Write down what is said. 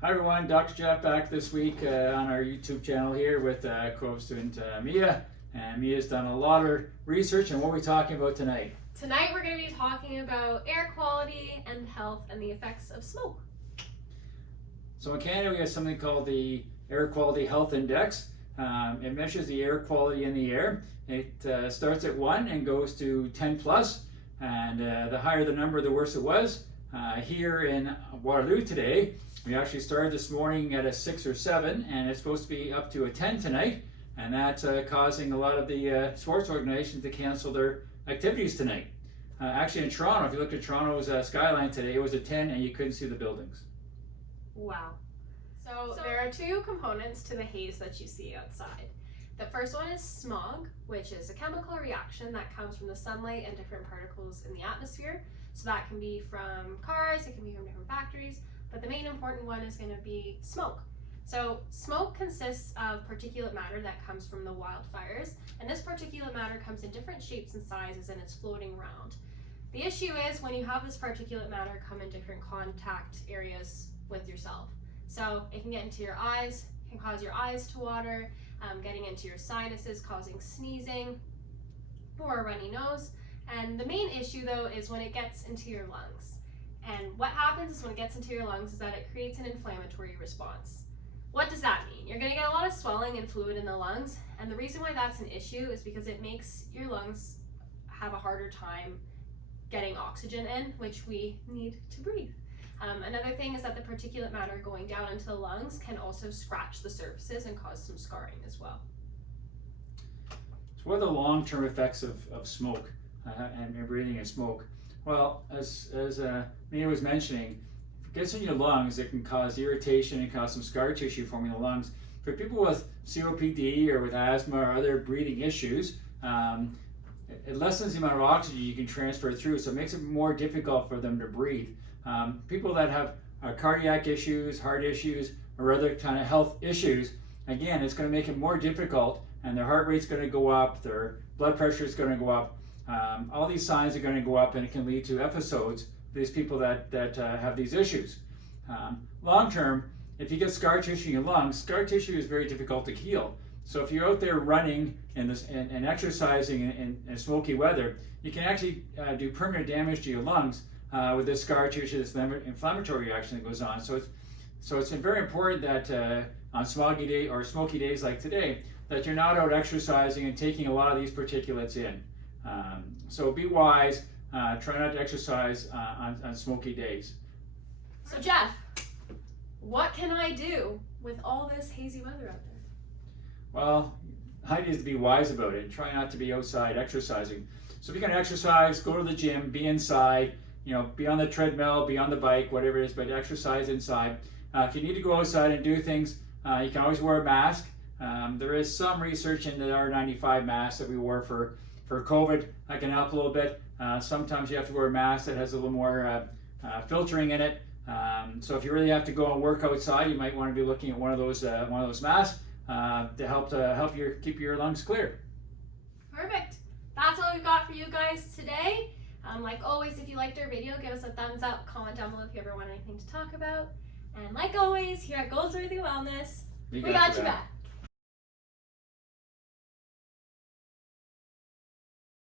Hi everyone, Dr. Jeff back this week on our YouTube channel here with co-student Mia. And Mia's done a lot of research, and what are we talking about tonight? Tonight we're going to be talking about air quality and health and the effects of smoke. So in Canada we have something called the Air Quality Health Index. It measures the air quality in the air. It starts at 1 and goes to 10 plus, and the higher the number the worse it was. Here in Waterloo today, we actually started this morning at a 6 or 7, and it's supposed to be up to a 10 tonight, and that's causing a lot of the sports organizations to cancel their activities tonight. Actually in Toronto, if you look at Toronto's skyline today, it was a 10 and you couldn't see the buildings. Wow. So there are two components to the haze that you see outside. The first one is smog, which is a chemical reaction that comes from the sunlight and different particles in the atmosphere. So that can be from cars, it can be from different factories, but the main important one is going to be smoke. So smoke consists of particulate matter that comes from the wildfires, and this particulate matter comes in different shapes and sizes, and it's floating around. The issue is when you have this particulate matter come in different contact areas with yourself. So it can get into your eyes, can cause your eyes to water, getting into your sinuses, causing sneezing or a runny nose. And the main issue though is when it gets into your lungs. And what happens is when it gets into your lungs is that it creates an inflammatory response. What does that mean? You're going to get a lot of swelling and fluid in the lungs, and the reason why that's an issue is because it makes your lungs have a harder time getting oxygen in, which we need to breathe. Another thing is that the particulate matter going down into the lungs can also scratch the surfaces and cause some scarring as well. So what are the long-term effects of smoke and breathing in smoke? Well, as Mia was mentioning, if it gets in your lungs, it can cause irritation and cause some scar tissue forming in the lungs. For people with COPD or with asthma or other breathing issues, it lessens the amount of oxygen you can transfer through, so it makes it more difficult for them to breathe. People that have cardiac issues, heart issues, or other kind of health issues, again, it's going to make it more difficult, and their heart rate's going to go up, their blood pressure is going to go up. All these signs are going to go up, and it can lead to episodes for these people that have these issues. Long term, if you get scar tissue in your lungs, scar tissue is very difficult to heal. So if you're out there running and exercising in smoky weather, you can actually do permanent damage to your lungs with this scar tissue, this inflammatory reaction that goes on. So it's very important that on smoggy day or smoky days like today, that you're not out exercising and taking a lot of these particulates in. So be wise, try not to exercise on smoky days. So Jeff, what can I do with all this hazy weather out there? Well, the idea is to be wise about it. Try not to be outside exercising. So if you're going to exercise, go to the gym, be inside, be on the treadmill, be on the bike, whatever it is, but exercise inside. If you need to go outside and do things, you can always wear a mask. There is some research in the R95 mask that we wore for COVID that can help a little bit. Sometimes you have to wear a mask that has a little more filtering in it. So if you really have to go and work outside, you might want to be looking at one of those masks to help keep your lungs clear. Perfect. That's all we've got for you guys today. Like always, if you liked our video, give us a thumbs up, comment down below if you ever want anything to talk about. And like always, here at Goldsworthy Wellness, we got your back.